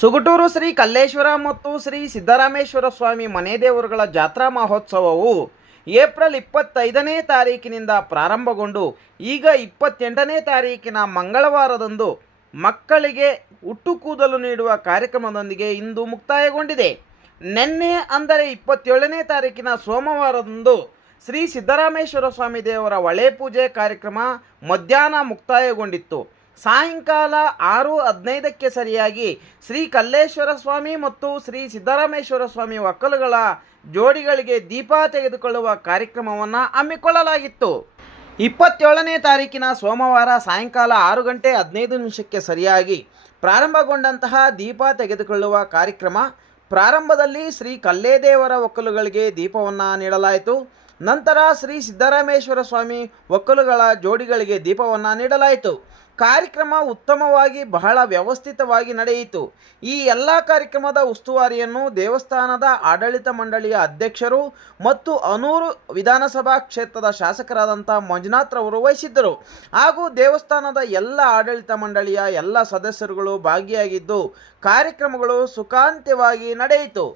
ಸುಗಟೂರು ಶ್ರೀ ಕಲ್ಲೇಶ್ವರ ಮತ್ತು ಶ್ರೀ ಸಿದ್ದರಾಮೇಶ್ವರ ಸ್ವಾಮಿ ಮನೆ ದೇವರುಗಳ ಜಾತ್ರಾ ಮಹೋತ್ಸವವು ಏಪ್ರಿಲ್ 25ನೇ ತಾರೀಕಿನಿಂದ ಪ್ರಾರಂಭಗೊಂಡು ಈಗ 28ನೇ ತಾರೀಕಿನ ಮಂಗಳವಾರದಂದು ಮಕ್ಕಳಿಗೆ ಹುಟ್ಟು ಕೂದಲು ನೀಡುವ ಕಾರ್ಯಕ್ರಮದೊಂದಿಗೆ ಇಂದು ಮುಕ್ತಾಯಗೊಂಡಿದೆ. ನಿನ್ನೆ ಅಂದರೆ 27ನೇ ತಾರೀಕಿನ ಸೋಮವಾರದಂದು ಶ್ರೀ ಸಿದ್ದರಾಮೇಶ್ವರ ಸ್ವಾಮಿ ದೇವರ ಒಳೆ ಪೂಜೆ ಕಾರ್ಯಕ್ರಮ ಮಧ್ಯಾಹ್ನ ಮುಕ್ತಾಯಗೊಂಡಿತ್ತು. ಸಾಯಂಕಾಲ 6:15ಕ್ಕೆ ಸರಿಯಾಗಿ ಶ್ರೀ ಕಲ್ಲೇಶ್ವರ ಸ್ವಾಮಿ ಮತ್ತು ಶ್ರೀ ಸಿದ್ದರಾಮೇಶ್ವರ ಸ್ವಾಮಿ ಒಕ್ಕಲುಗಳ ಜೋಡಿಗಳಿಗೆ ದೀಪ ತೆಗೆದುಕೊಳ್ಳುವ ಕಾರ್ಯಕ್ರಮವನ್ನು ಹಮ್ಮಿಕೊಳ್ಳಲಾಗಿತ್ತು. 27ನೇ ತಾರೀಕಿನ ಸೋಮವಾರ ಸಾಯಂಕಾಲ 6:15 ಸರಿಯಾಗಿ ಪ್ರಾರಂಭಗೊಂಡಂತಹ ದೀಪ ತೆಗೆದುಕೊಳ್ಳುವ ಕಾರ್ಯಕ್ರಮ ಪ್ರಾರಂಭದಲ್ಲಿ ಶ್ರೀ ಕಲ್ಲೇದೇವರ ಒಕ್ಕಲುಗಳಿಗೆ ದೀಪವನ್ನು ನೀಡಲಾಯಿತು. ನಂತರ ಶ್ರೀ ಸಿದ್ದರಾಮೇಶ್ವರ ಸ್ವಾಮಿ ಒಕ್ಕಲುಗಳ ಜೋಡಿಗಳಿಗೆ ದೀಪವನ್ನು ನೀಡಲಾಯಿತು. ಕಾರ್ಯಕ್ರಮ ಉತ್ತಮವಾಗಿ ಬಹಳ ವ್ಯವಸ್ಥಿತವಾಗಿ ನಡೆಯಿತು. ಈ ಎಲ್ಲ ಕಾರ್ಯಕ್ರಮದ ಉಸ್ತುವಾರಿಯನ್ನು ದೇವಸ್ಥಾನದ ಆಡಳಿತ ಮಂಡಳಿಯ ಅಧ್ಯಕ್ಷರು ಮತ್ತು ಅನೂರು ವಿಧಾನಸಭಾ ಕ್ಷೇತ್ರದ ಶಾಸಕರಾದಂಥ ಮಂಜುನಾಥ್ರವರು ವಹಿಸಿದ್ದರು. ಹಾಗೂ ದೇವಸ್ಥಾನದ ಎಲ್ಲ ಆಡಳಿತ ಮಂಡಳಿಯ ಎಲ್ಲ ಸದಸ್ಯರುಗಳು ಭಾಗಿಯಾಗಿದ್ದು ಕಾರ್ಯಕ್ರಮಗಳು ಸುಖಾಂತ್ಯವಾಗಿ ನಡೆಯಿತು.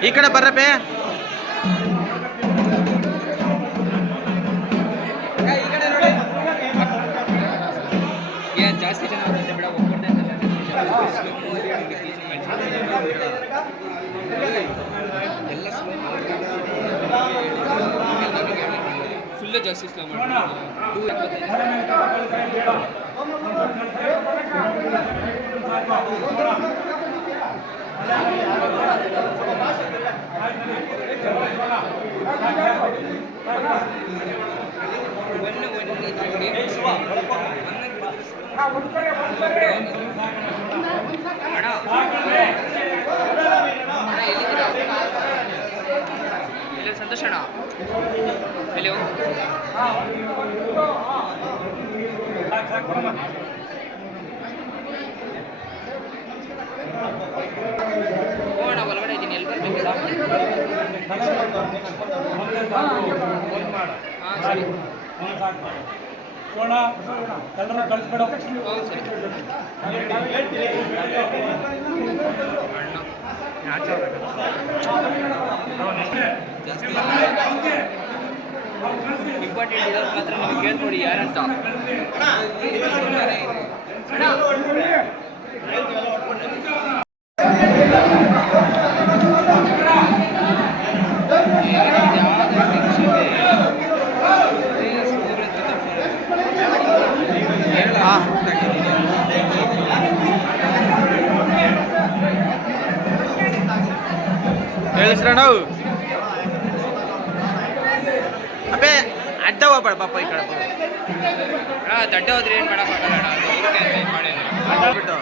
ಈ ಕಡೆ ಬರ್ರಪ್ಪೆ. ಜಾಸ್ತಿ ಜನ ಬಿಡ ಒಬ್ಬರೇ ಎಲ್ಲ ಫುಲ್ ಜಾಸ್ತಿ ಸ್ಲೋ ಸಂತೋಷ ಅಣ್ಣ. ಹಲೋ ಹೋಗೋಣ, ಒಳಗಡೆ ಇದ್ದೀನಿ. ಎಲ್ಲಿ ಬರ್ಬೇಕಿಲ್ಲ? ಹಾಂ ಸರಿ. ಇಂಪಾರ್ಟೆಂಟ್ ಇರೋದು ಮಾತ್ರ ನಮಗೆ ಕೇಳ್ಕೊಡಿ ಯಾರಂತ. ಹೇಳಿಸ್ರಣ್ಣ ಅಪ್ಪೆ ಅಡ್ಡ ಹೋಗ್ಬೇಡ ಪಾಪ ಈ ಕಡೆ ದಡ್ಡ ಹೋದ್ರೆ ಏನು ಮಾಡೋಕ್ಕಾಗಲ್ಲ ಮಾಡಿಬಿಟ್ಟು.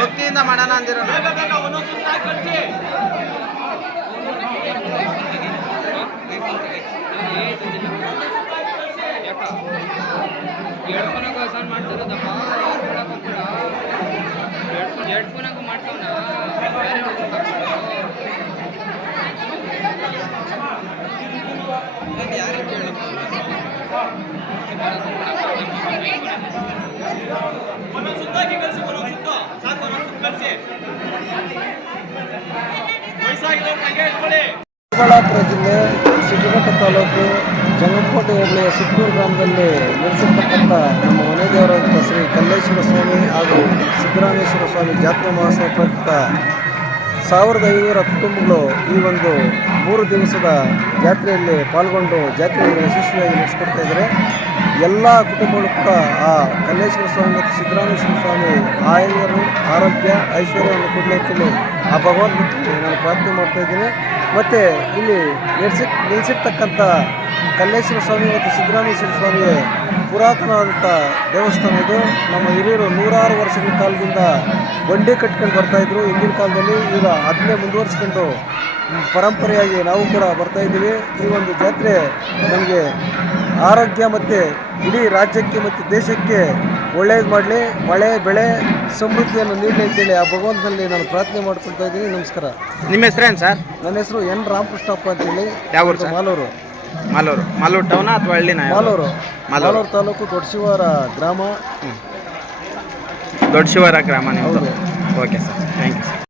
ಭಕ್ತಿಯಿಂದ ಮಾಡೋಣ ಅಂದಿರೋಣ. ಹೆಡ್ಫೋನಾಗ ಆನ್ ಮಾಡ್ತಿರೋದಪ್ಪ, ಹೆಡ್ಫೋನಾಗ ಮಾಡ್ತಾವನ ಯಾರಿಗೆ ಕೇಳಪ್ಪ. ಚಿಕ್ಕಬಳ್ಳಾಪುರ ಜಿಲ್ಲೆ ಶಿಡ್ಲಘಟ್ಟ ತಾಲೂಕು ಜಂಗಮಕೋಟೆ ಹೋಬಳಿಯ ಸುತ್ತೂರು ಗ್ರಾಮದಲ್ಲಿ ನೆಲೆಸಿರ್ತಕ್ಕಂಥ ನಮ್ಮ ಮನೆ ದೇವರಾದಂಥ ಶ್ರೀ ಕಲ್ಲೇಶ್ವರ ಸ್ವಾಮಿ ಹಾಗೂ ಸಿದ್ದರಾಮೇಶ್ವರ ಸ್ವಾಮಿ ಜಾತ್ರಾ ಮಹೋತ್ಸವ ಪ್ರಯುಕ್ತ 1500 ಕುಟುಂಬಗಳು ಈ ಒಂದು 3 ದಿವಸದ ಜಾತ್ರೆಯಲ್ಲಿ ಪಾಲ್ಗೊಂಡು ಜಾತ್ರೆಯನ್ನು ಯಶಸ್ವಿಯಾಗಿ ನಡೆಸಿಕೊಡ್ತಾ ಇದ್ದಾರೆ. ಎಲ್ಲ ಕುಟುಂಬಗಳು ಕೂಡ ಆ ಕಲ್ಲೇಶ್ವರ ಸ್ವಾಮಿ ಮತ್ತು ಸಿದ್ದರಾಮೇಶ್ವರ ಸ್ವಾಮಿ ಆರೋಗ್ಯ ಐಶ್ವರ್ಯವನ್ನು ಕೊಡಲಿ ಅಂತೇಳಿ ಆ ಭಗವಂತನಿಗೆ ನಾನು ಪ್ರಾರ್ಥನೆ ಮಾಡ್ತಾ ಇದ್ದೀನಿ. ಮತ್ತು ಇಲ್ಲಿ ನಿಲ್ಲಿಸಿರ್ತಕ್ಕಂಥ ಕಲ್ಲೇಶ್ವರ ಸ್ವಾಮಿ ಮತ್ತು ಸಿದ್ದರಾಮೇಶ್ವರ ಸ್ವಾಮಿಯ ಪುರಾತನವಾದಂಥ ದೇವಸ್ಥಾನ ಇದು. ನಮ್ಮ ಹಿರಿಯರು ನೂರಾರು ವರ್ಷಗಳ ಕಾಲದಿಂದ ಬಂಡಿ ಕಟ್ಕೊಂಡು ಬರ್ತಾಯಿದ್ರು ಹಿಂದಿನ ಕಾಲದಲ್ಲಿ. ಈಗ ಅದನ್ನೇ ಮುಂದುವರಿಸ್ಕೊಂಡು ಪರಂಪರೆಯಾಗಿ ನಾವು ಕೂಡ ಬರ್ತಾಯಿದ್ದೀವಿ. ಈ ಒಂದು ಜಾತ್ರೆ ನಮಗೆ ಆರೋಗ್ಯ ಮತ್ತು ಇಡೀ ರಾಜ್ಯಕ್ಕೆ ಮತ್ತು ದೇಶಕ್ಕೆ ಒಳ್ಳೆಯದು ಮಾಡಲಿ, ಮಳೆ ಬೆಳೆ ಸಮೃದ್ಧಿಯನ್ನು ನೀಡಲಿ ಅಂತೇಳಿ ಆ ಭಗವಂತನಲ್ಲಿ ನಾನು ಪ್ರಾರ್ಥನೆ ಮಾಡ್ಕೊಳ್ತಾ ಇದ್ದೀನಿ. ನಮಸ್ಕಾರ. ನಿಮ್ಮ ಹೆಸರೇನು ಸರ್? ನನ್ನ ಹೆಸರು ಎನ್ ರಾಮಕೃಷ್ಣಪ್ಪ ಅಂತೇಳಿ. ಯಾವ ಊರು ಸರ್? ಮಾಲೂರು. ಮಾಲೂರು ಟೌನಾ ಅಥವಾ ಹಳ್ಳಿನ? ಮಾಲೂರು ತಾಲೂಕು ದೊಡ್ಡಶಿವಾರ ಗ್ರಾಮ. ದೊಡ್ಡಶಿವಾರ ಗ್ರಾಮ. ಹೌದು. Okay sir, thank you sir.